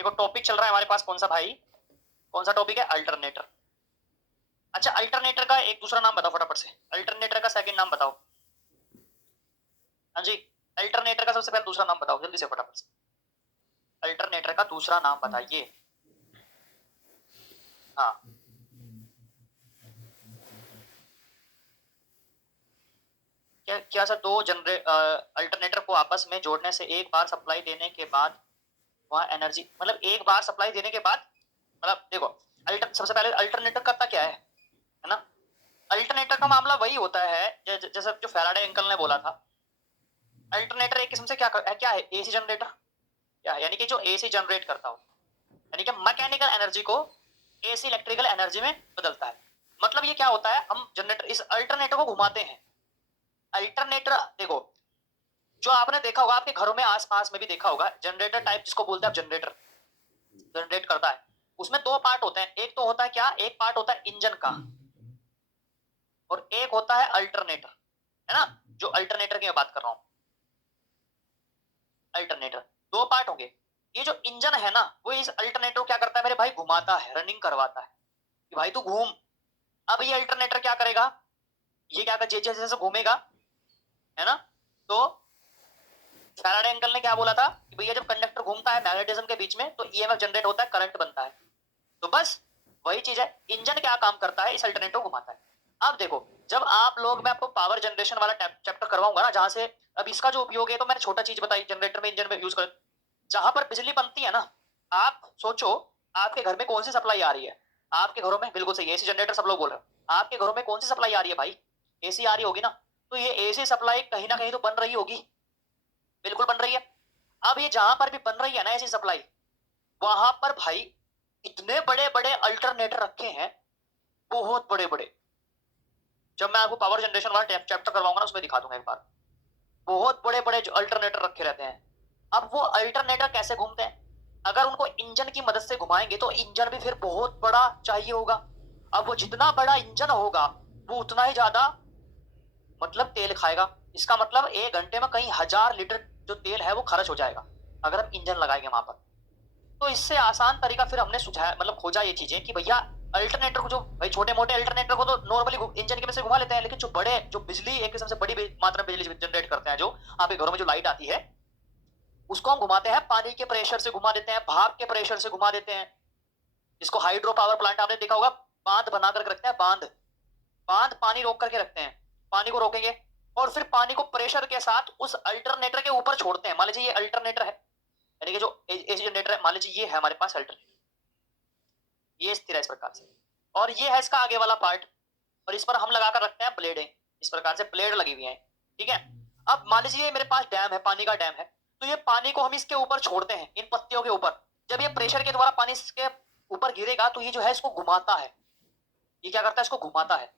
देखो टॉपिक चल रहा है हमारे पास कौन सा भाई, कौन सा टॉपिक है, अल्टरनेटर। अच्छा अल्टरनेटर का एक दूसरा नाम बताओ फटाफट से, अल्टरनेटर का सेकंड नाम बताओ। हाँ जी, अल्टरनेटर का सबसे पहले दूसरा नाम बताओ जल्दी से फटाफट से, अल्टरनेटर का दूसरा नाम बताइए। हाँ क्या क्या सर, दो अल्टरनेटर को आपस में जोड़ने से एक बार सप्लाई देने के बाद वहाँ एनर्जी, मतलब एक बार सप्लाई देने के बाद, मतलब देखो सबसे पहले अल्टरनेटर करता क्या है ना। अल्टरनेटर का मामला वही होता है जैसे जो फैराडे अंकल ने बोला था, अल्टरनेटर एक किस्म से क्या है, एसी जनरेटर। क्या है, यानी कि जो एसी जनरेट करता हो, यानी कि मैकेनिकल एनर्जी को एसी इलेक्ट्रिकल एनर्जी में बदलता है। मतलब ये क्या होता है, हम जनरेटर इस अल्टरनेटर को घुमाते हैं। अल्टरनेटर देखो, जो आपने देखा होगा आपके घरों में आसपास में भी देखा होगा, जनरेटर टाइप जिसको बोलते हैं, जनरेटर जनरेट करता है। उसमें दो पार्ट होते हैं, एक तो होता है क्या, एक पार्ट होता है इंजन का और एक होता है अल्टरनेटर, है ना। जो अल्टरनेटर की मैं बात कर रहा हूं, अल्टरनेटर दो पार्ट होंगे। ये जो इंजन है ना, वो इस अल्टरनेटर को क्या करता है मेरे भाई, घुमाता है, रनिंग करवाता है कि भाई तू घूम। अब ये अल्टरनेटर क्या करेगा, ये क्या जैसे जैसे घूमेगा, है ना। तो फैराडे अंकल ने क्या बोला था कि भैया जब कंडक्टर घूमता है मैग्नेटिज्म के बीच में तो ईएमएफ जनरेट होता है, करंट बनता है। तो बस वही चीज है, इंजन क्या काम करता है, इस अल्टरनेटर को घुमाता है। अब देखो, जब आप लोग, मैं आपको पावर जनरेशन वाला चैप्टर करवाऊंगा ना, जहां से अब इसका जो उपयोग है, तो मैंने छोटा चीज बताई, जनरेटर में इंजन में यूज कर, जहां पर बिजली बनती है ना, आप सोचो आपके घर में कौन सी सप्लाई आ रही है। आपके घरों में बिल्कुल सही, एसी जनरेटर सब लोग बोल रहे हो, आपके घरों में कौन सी सप्लाई आ रही है भाई, एसी आ रही होगी ना। तो ये एसी सप्लाई कहीं ना कहीं तो बन रही होगी, बिल्कुल बन रही है। अब ये जहां पर भी बन रही है ना एसी सप्लाई, वहां पर भाई इतने बड़े बड़े अल्टरनेटर रखे हैं, बहुत बड़े बड़े। जब मैं आपको पावर जनरेशन वाला चैप्टर करवाऊंगा ना, उसमें दिखा दूंगा एक बार, बहुत बड़े बड़े जो अल्टरनेटर रखे रहते हैं। अब वो अल्टरनेटर कैसे घूमते हैं, अगर उनको इंजन की मदद से घुमाएंगे तो इंजन भी फिर बहुत बड़ा चाहिए होगा। अब वो जितना बड़ा इंजन होगा वो उतना ही ज्यादा मतलब तेल खाएगा। इसका मतलब एक घंटे में कई 1000 लीटर जो तेल है वो खर्च हो जाएगा अगर हम इंजन लगाएंगे वहां पर। तो इससे आसान तरीका फिर हमने सुझाया, मतलब खोजा ये चीजें कि भैया अल्टरनेटर को, जो भाई छोटे मोटे अल्टरनेटर को तो नॉर्मली इंजन की वजह से घुमा लेते हैं, लेकिन जो बड़े, जो बिजली एक किस्म से बड़ी मात्रा में बिजली जनरेट करते हैं, जो आपके घरों में जो लाइट आती है, उसको हम घुमाते हैं, पानी के प्रेशर से घुमा देते हैं, भाप के प्रेशर से घुमा देते हैं। इसको हाइड्रो पावर प्लांट आपने देखा होगा, बांध बना करके रखते हैं, बांध बांध पानी रोक करके रखते हैं, पानी को रोकेंगे और फिर पानी को प्रेशर के साथ उस अल्टरनेटर के ऊपर छोड़ते हैं। मान लीजिए ये अल्टरनेटर है, यानी कि जो एसी जनरेटर है, मान लीजिए ये है हमारे पास अल्टरनेटर, ये स्थिर है इस प्रकार से, और ये है इसका आगे वाला पार्ट, और इस पर हम लगाकर रखते हैं ब्लेडें, इस प्रकार से ब्लेड लगी हुई है, ठीक है। अब मान लीजिए मेरे पास डैम है, पानी का डैम है, तो ये पानी को हम इसके ऊपर छोड़ते हैं, इन पत्तियों के ऊपर। जब ये प्रेशर के द्वारा पानी इसके ऊपर गिरेगा तो ये जो है इसको घुमाता है, ये क्या करता है, इसको घुमाता है,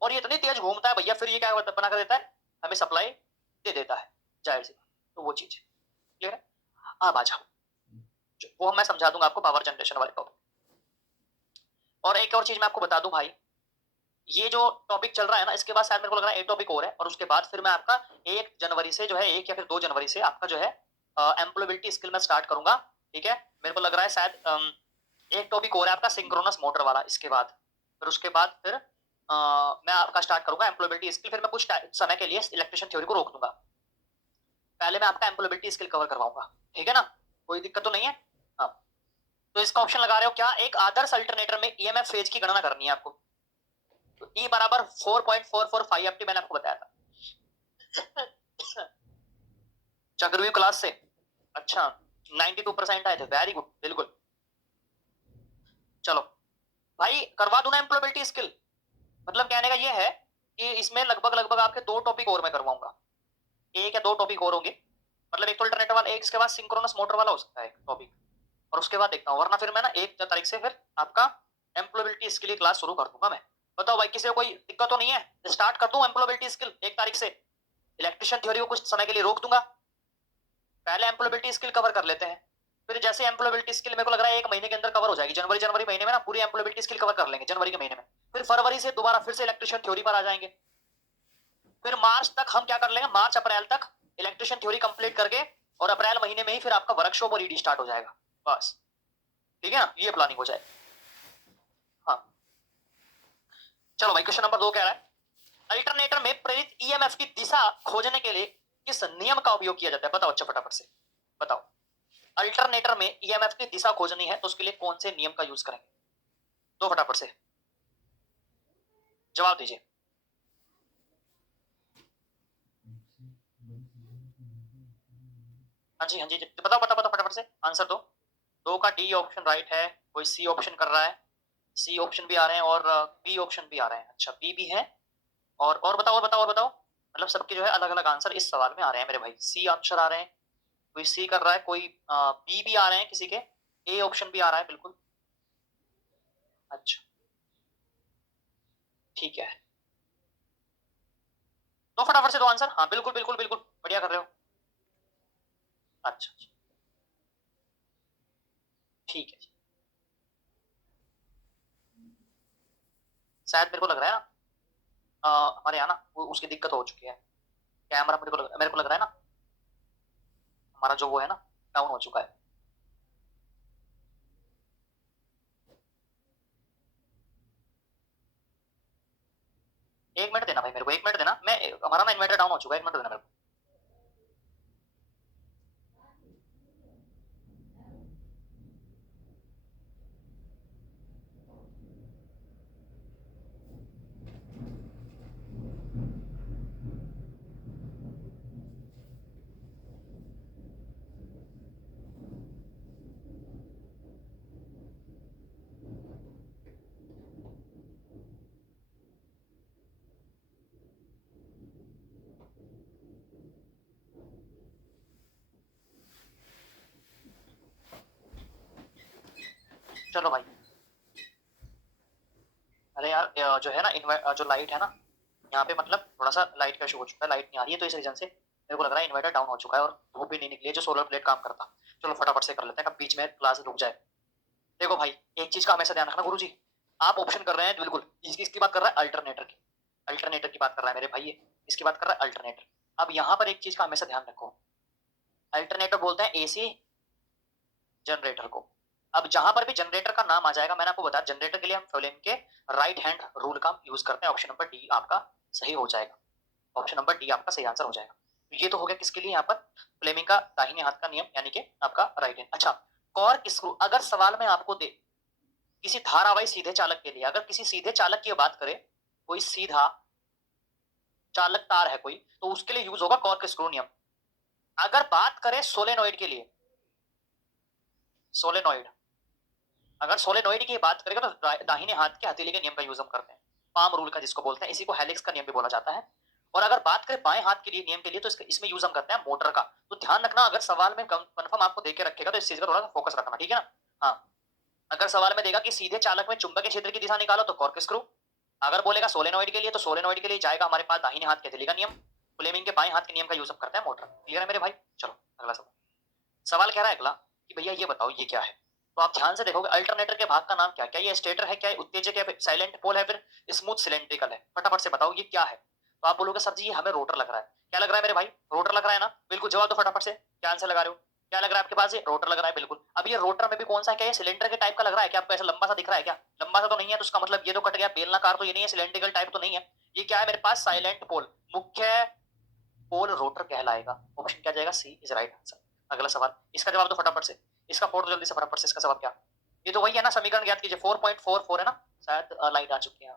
और ये इतनी तेज घूमता है भैया, फिर ये क्या बना कर देता है, हमें सप्लाई दे देता है, जाहिर सी। तो वो चीज क्लियर है। अब आ जाओ, वो मैं समझा दूंगा आपको पावर जनरेशन वाले टॉपिक। और एक और चीज मैं आपको बता दूं भाई, ये जो टॉपिक चल रहा है ना, इसके बाद शायद मेरे को लग रहा है एक टॉपिक और है, और उसके बाद फिर मैं आपका 1 जनवरी से जो है, 1 या फिर 2 जनवरी से आपका जो है एम्प्लॉयबिलिटी स्किल में स्टार्ट करूंगा, ठीक है। मेरे को लग रहा है शायद एक टॉपिक और है आपका सिंक्रोनस मोटर वाला, इसके बाद फिर उसके बाद फिर मैं आपका स्टार्ट करूंगा एम्प्लॉयबिलिटी स्किल, फिर मैं कुछ समय के लिए इलेक्ट्रिशियन थ्योरी को रोक दूंगा। पहले मैं आपका एम्प्लॉयबिलिटी स्किल कवर करवाऊंगा, ठीक है ना, कोई दिक्कत तो नहीं है। हाँ, तो इसका ऑप्शन लगा रहे हो क्या, एक आदर्श अल्टरनेटर में ईएमएफ फेज की गणना करनी है आपको। तो E बराबर 4.445 मैंने आपको बताया था चक्रव्यूह क्लास से। अच्छा 92% आए थे, वेरी गुड, बिल्कुल। चलो भाई करवा दूं ना एम्प्लॉयबिलिटी स्किल, मतलब कहने का ये है कि इसमें लगभग लगभग आपके 2 टॉपिक और मैं करवाऊंगा, 1 या 2 टॉपिक और होंगे। मतलब एक तो अल्टरनेटर वाला, एक इसके बाद सिंक्रोनस मोटर वाला हो सकता है एक टॉपिक, और उसके बाद देखता हूँ, वरना फिर मैं ना 1 तारीख से फिर आपका एम्प्लॉयबिलिटी स्किल की क्लास शुरू कर दूंगा मैं। बताओ भाई किसी को कोई दिक्कत तो नहीं है, स्टार्ट कर दूं एम्प्लॉयबिलिटी स्किल 1 तारीख से। इलेक्ट्रिशियन थ्योरी को कुछ समय के लिए रोक दूंगा, पहले एम्प्लॉयबिलिटी स्किल कवर कर लेते हैं, फिर जैसे एम्प्लॉयबिलिटी स्किल मेरे को लग रहा है 1 महीने के अंदर कवर हो जाएगी, जनवरी जनवरी महीने में ना पूरी एम्प्लॉयबिलिटी स्किल कवर कर लेंगे जनवरी के महीने में। फिर फरवरी से दोबारा फिर से इलेक्ट्रिशियन थ्योरी पर आ जाएंगे। फिर मार्च तक हम क्या कर लेंगे, मार्च अप्रैल तक इलेक्ट्रिशियन थ्योरी कंप्लीट करके, और अप्रैल महीने में ही फिर आपका वर्कशॉप और ईडी स्टार्ट हो जाएगा, बस। ठीक है ना, ये प्लानिंग हो जाए। हाँ चलो भाई, क्वेश्चन नंबर 2 कह रहा है अल्टरनेटर में प्रेरित ईएमएफ की दिशा खोजने के लिए किस नियम का उपयोग किया जाता है? बताओ अच्छा फटाफट से बताओ। अल्टरनेटर में ईएमएफ की दिशा खोजनी है तो उसके लिए कौन से नियम का यूज करेंगे? तो फटाफट से जवाब दीजिए। हाँ जी हाँ जी, बताओ बताओ बताओ फटाफट से आंसर दो। दो का डी ऑप्शन राइट है, कोई सी ऑप्शन कर रहा है, सी ऑप्शन भी आ रहे हैं और बी ऑप्शन भी आ रहे हैं। अच्छा बी भी है, और बताओ और बताओ और बताओ। मतलब सबके जो है अलग अलग आंसर इस सवाल में आ रहे हैं मेरे भाई। सी आंसर आ रहे हैं, कोई सी कर रहा है, कोई बी भी आ रहे हैं, किसी के ए ऑप्शन भी आ रहा है बिल्कुल। अच्छा ठीक है, तो फटाफट से दो आंसर। हाँ बिल्कुल बिल्कुल बिल्कुल बढ़िया कर रहे हो। अच्छा अच्छा, ठीक है जी। शायद मेरे को लग रहा है ना हमारे यहाँ ना उसकी दिक्कत हो चुकी है। कैमरा मेरे को लग रहा है ना हमारा जो वो है ना डाउन हो चुका है। एक मिनट देना भाई, मेरे को एक मिनट देना, मैं हमारा ना इन्वर्टर डाउन हो चुका है, एक मिनट देना मेरे को। चलो भाई, अरे यार जो है ना जो लाइट है ना यहाँ पे, मतलब थोड़ा सा लाइट का इशू हो चुका है, लाइट नहीं आ रही है तो इस रीजन से मेरे को लग रहा है इन्वर्टर डाउन हो चुका है और धूप भी नहीं निकली है जो सोलर प्लेट काम करता। चलो फटाफट से कर लेते हैं, कब बीच में क्लास रुक जाए। देखो भाई, एक चीज का हमेशा ध्यान रखना गुरु जी, आप ऑप्शन कर रहे हैं बिल्कुल, इसकी बात कर रहा है अल्टरनेटर की, अल्टरनेटर की बात कर रहा है मेरे भाई ये, इसकी बात कर रहा है अल्टरनेटर। अब यहाँ पर एक चीज का हमेशा ध्यान रखो, अल्टरनेटर बोलते हैं एसी जनरेटर को। अब जहां पर भी जनरेटर का नाम आ जाएगा, मैंने आपको बताया जनरेटर के लिए हम फ्लेम के राइट हैंड रूल का यूज करते हैं। ऑप्शन नंबर डी आपका सही हो जाएगा, ऑप्शन नंबर डी आपका सही आंसर हो जाएगा। ये तो हो गया किसके लिए, यहाँ पर फ्लेमिंग का दाहिने हाथ का नियम यानी कि आपका राइट हैंड। अच्छा, कॉर्क स्क्रू अगर सवाल में आपको दे किसी धारावाही सीधे चालक के लिए, अगर किसी सीधे चालक की बात करें, कोई सीधा चालक तार है कोई, तो उसके लिए यूज होगा कॉर्क स्क्रू नियम। अगर बात करें सोलेनोइड के लिए, सोलेनोइड, अगर सोलेनोइड की बात करेगा तो दाहिने हाथ के हथेली के नियम का यूज हम करते हैं, पाम रूल का जिसको बोलते हैं, इसी को हेलिक्स का नियम भी बोला जाता है। और अगर बात करें बाएं हाथ के लिए नियम के लिए, तो इसमें यूज हम करते हैं मोटर का। तो ध्यान रखना, अगर सवाल में कंफर्म आपको देके रखेगा तो इस चीज का थोड़ा सा फोकस रखना, ठीक है ना। हाँ, अगर सवाल में देगा कि सीधे चालक में चुंबकीय क्षेत्र की दिशा निकालो तो कॉर्क स्क्रू, अगर बोलेगा सोलेनोइड के लिए तो सोलेनोइड के लिए जाएगा हमारे पास दाहिने हाथ के हथेली का नियम, फ्लेमिंग के बाएं हाथ के नियम का यूज हम करते हैं मोटर। क्लियर है मेरे भाई? चलो अगला सवाल। सवाल कह रहा है अगला कि भैया ये बताओ ये क्या है। तो आप ध्यान से देखोगे अल्टरनेटर के भाग का नाम क्या है, क्या ये स्टेटर है, क्या ये उत्तेजक है, साइलेंट पोल है, फिर स्मूथ सिलेंड्रिकल है? फटाफट से बताओ ये क्या है। तो आप बोलोगे सर जी ये हमें रोटर लग रहा है। क्या लग रहा है मेरे भाई? रोटर लग रहा है ना, बिल्कुल जवाब दो फटाफट से, क्या आंसर लगा रहे हो? क्या लग रहा है आपके पास? ये रोटर लग रहा है बिल्कुल। अब ये रोटर में भी कौन सा है, क्या ये सिलेंडर के टाइप का लग रहा है क्या आपको? ऐसा लंबा सा दिख रहा है क्या? लंबा सा तो नहीं है, तो उसका मतलब ये तो कट गया, बेलनाकार तो ये नहीं है, सिलेंड्रिकल टाइप तो नहीं है। ये क्या है मेरे पास? साइलेंट पोल, मुख्य पोल रोटर कहलाएगा। ऑप्शन क्या जाएगा? सी इज राइट आंसर। अगला सवाल, इसका जवाब दो फटाफट से, इसका फोड़ दो जल्दी से फटाफट से, इसका जवाब क्या? ये तो वही है ना, समीकरण ज्ञात कीजिए। 4.44 है ना, शायद लाइट आ चुकी है,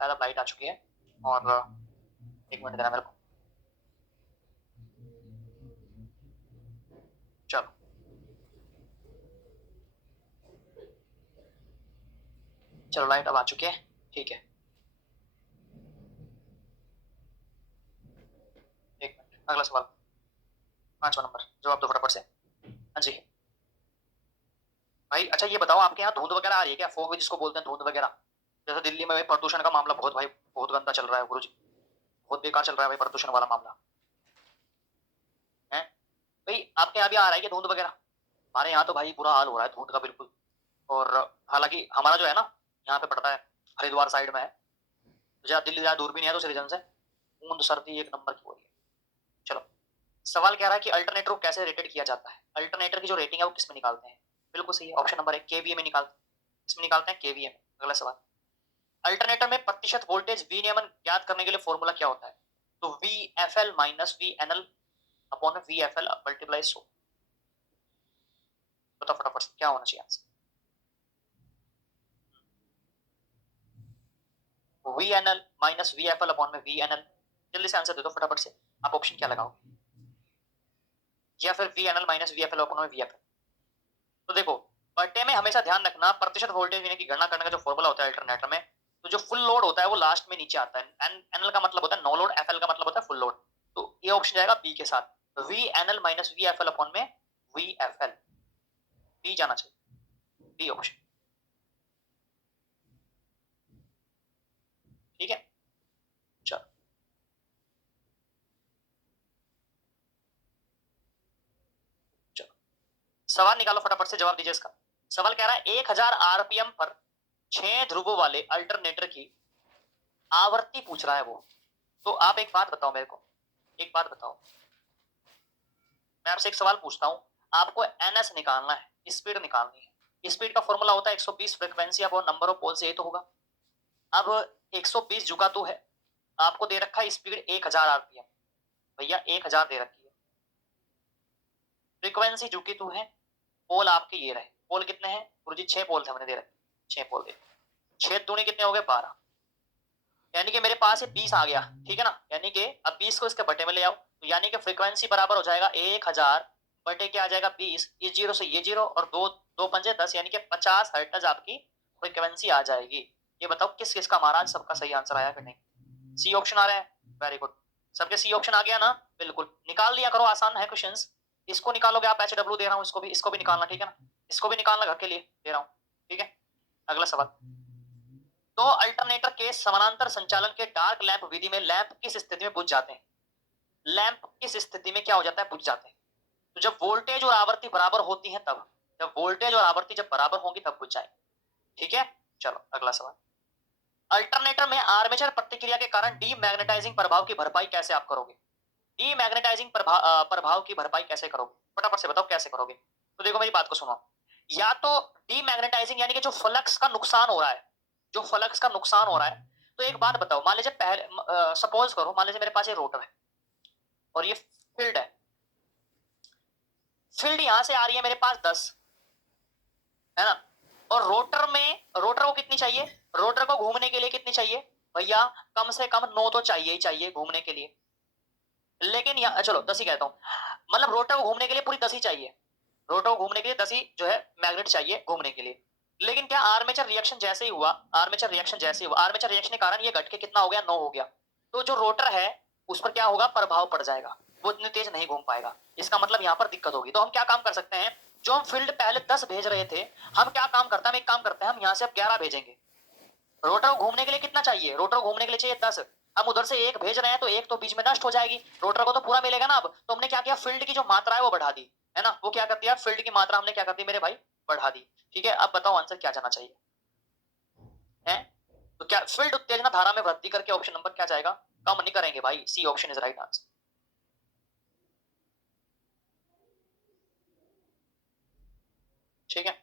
शायद अब लाइट आ चुकी है। और एक मिनट देना मेरे को। चलो चलो लाइट अब आ चुकी है, ठीक है। एक मिनट, अगला सवाल, पांचवा नंबर, जवाब दो फटाफट से। हाँ जी भाई। अच्छा ये बताओ, आपके यहाँ धुंध वगैरह आ रही है क्या, फॉग जिसको बोलते हैं धुंध वगैरह? जैसे दिल्ली में भाई प्रदूषण का मामला बहुत भाई बहुत गंदा चल रहा है गुरु जी, बहुत बेकार चल रहा है भाई प्रदूषण वाला मामला है। भाई आपके यहाँ भी आ रहा है क्या धुंध वगैरह? हमारे यहाँ तो भाई बुरा हाल हो रहा है धुंध का बिल्कुल। और हालांकि हमारा जो है ना यहाँ पे पड़ता है हरिद्वार साइड में है, तो ज्यादा दिल्ली ज्यादा दूर भी नहीं है, तो उस रीजन से ऊंध सर्दी एक नंबर की हो रही है। चलो, सवाल कह रहा है कि अल्टरनेटर को कैसे रेटेड किया जाता है, अल्टरनेटर की जो रेटिंग है वो किसमें निकालते हैं? बिल्कुल सही है, ऑप्शन नंबर 1 केवीए में निकालते हैं, इसमें निकालते हैं केवीए में। अगला सवाल, अल्टरनेटर में प्रतिशत वोल्टेज वी नियमन ज्ञात करने के लिए फॉर्मूला क्या होता है? तो V F L minus V N L upon V F L multiply 100। बताओ फटाफट से क्या होना चाहिए answer? V N L minus V F L upon में वी एन एल। जल्दी से आंसर दे दो फटाफट से। आप ऑप्शन क्या लगाओगे? या फिर V N L minus V F L upon में वी एफ एल। तो देखो, बटे में हमेशा ध्यान रखना प्रतिशत वोल्टेज की गणना करने का जो फॉर्मूला होता है अल्टरनेटर में, तो जो फुल लोड होता है वो लास्ट में नीचे आता है। एन एन एल का मतलब होता है नो लोड, एफ एल का मतलब होता है फुल लोड। तो ये ऑप्शन जाएगा बी के साथ, V N L minus V F L upon में वी एफ एल। बी जाना चाहिए, बी ऑप्शन। ठीक है, चलो चलो सवाल निकालो फटाफट से, जवाब दीजिए इसका। सवाल कह रहा है 1000 आरपीएम पर 6 ध्रुवों वाले अल्टरनेटर की आवृत्ति पूछ रहा है वो। तो आप एक बात बताओ मेरे को, एक बात बताओ, मैं आपसे एक सवाल पूछता हूं, आपको एनएस निकालना है, स्पीड निकालनी है। स्पीड का फॉर्मूला होता है 120 फ्रीक्वेंसी अब नंबर ऑफ पोल से, ये तो होगा। अब 120 झुका तो है, आपको दे रखा है स्पीड 1000 आरपीएम, भैया 1000 दे रखी है, फ्रीक्वेंसी झुकी तो है, पोल आपके ये रहे, पोल कितने हैं गुरुजी? 6 पोल हमने दे रखे, 6 पोल दे, 6 दूनी कितने हो गए 12, यानी कि मेरे पास ये 20 आ गया, ठीक है ना? यानी कि अब 20 को इसके बटे में ले आओ, तो यानी कि फ्रीक्वेंसी बराबर हो जाएगा 1000 बटे क्या आ जाएगा 20, ये जीरो से ये जीरो और दो दो पंजे 10, यानी कि 50 हर्ट्ज आपकी फ्रीक्वेंसी आ जाएगी। ये बताओ किस किस का महाराज सबका सही आंसर आया कि नहीं? सी ऑप्शन आ रहा है, वेरी गुड, सबके सी ऑप्शन आ गया ना? बिल्कुल, निकाल लिया करो, आसान है क्वेश्चंस। इसको निकालोगे आप, एच डब्ल्यू दे रहा हूँ, इसको भी निकालना, ठीक है ना? इसको भी निकालना घर के लिए दे रहा हूँ, ठीक है। अगला सवाल, तो अल्टरनेटर के समानांतर संचालन के डार्क लैंप विधि में लैंप किस स्थिति में बुझ जाते हैं? लैंप किस स्थिति में क्या हो जाता है? बुझ जाते हैं। तो जब वोल्टेज और आवृत्ति बराबर होती है तब, जब वोल्टेज और आवृत्ति जब बराबर होंगी तब बुझ जाएंगे, ठीक है। चलो अगला सवाल, अल्टरनेटर में आर्मेचर प्रतिक्रिया के कारण डीमैग्नेटाइजिंग प्रभाव की भरपाई कैसे आप करोगे? डीमैग्नेटाइजिंग प्रभाव की भरपाई कैसे करोगे? फटाफट से बताओ कैसे करोगे। तो देखो मेरी बात को सुनो, या तो डीमैग्नेटाइजिंग यानी कि जो फ्लक्स का नुकसान हो रहा है, जो फ्लक्स का नुकसान हो रहा है, तो एक बात बताओ, मान लीजिए पहले सपोज करो, मान लीजिए मेरे पास ये रोटर है और ये फील्ड है, फील्ड यहां से आ रही है मेरे पास 10, है ना? और रोटर में, रोटर को कितनी चाहिए? रोटर को घूमने के लिए कितनी चाहिए भैया? कम से कम 9 तो चाहिए ही चाहिए घूमने के लिए, लेकिन यहाँ चलो 10 ही कहता हूँ, मतलब रोटर को घूमने के लिए पूरी 10 ही चाहिए, रोटर को घूमने के लिए 10 ही जो है मैग्नेट चाहिए घूमने के लिए। लेकिन क्या आर्मेचर रिएक्शन जैसे ही हुआ, आर्मेचर रिएक्शन जैसे ही हुआ, आर्मेचर रिएक्शन के कारण ये घट के कितना हो गया? 9 हो गया। तो जो रोटर है उस पर क्या होगा? प्रभाव पड़ जाएगा, वो इतनी तेज नहीं घूम पाएगा, इसका मतलब यहाँ पर दिक्कत होगी। तो हम क्या काम कर सकते हैं, जो हम फील्ड पहले 10 भेज रहे थे, हम क्या काम करते हैं, हम एक काम करते हैं, हम यहाँ से अब 11 भेजेंगे। रोटर को घूमने के लिए कितना चाहिए? रोटर को घूमने के लिए चाहिए 10, हम उधर से एक भेज रहे हैं तो एक तो बीच में नष्ट हो जाएगी, रोटर को तो पूरा मिलेगा ना। अब तो हमने क्या किया, फील्ड की जो मात्रा है वो बढ़ा दी, है ना? वो क्या कर दिया, फील्ड की मात्रा हमने क्या कर दी मेरे भाई? बढ़ा दी, ठीक है। अब बताओ आंसर क्या जाना चाहिए है? तो क्या फील्ड उत्तेजना धारा में वृद्धि करके ऑप्शन नंबर क्या जाएगा? कम नहीं करेंगे भाई, C option is right answer, ठीक है।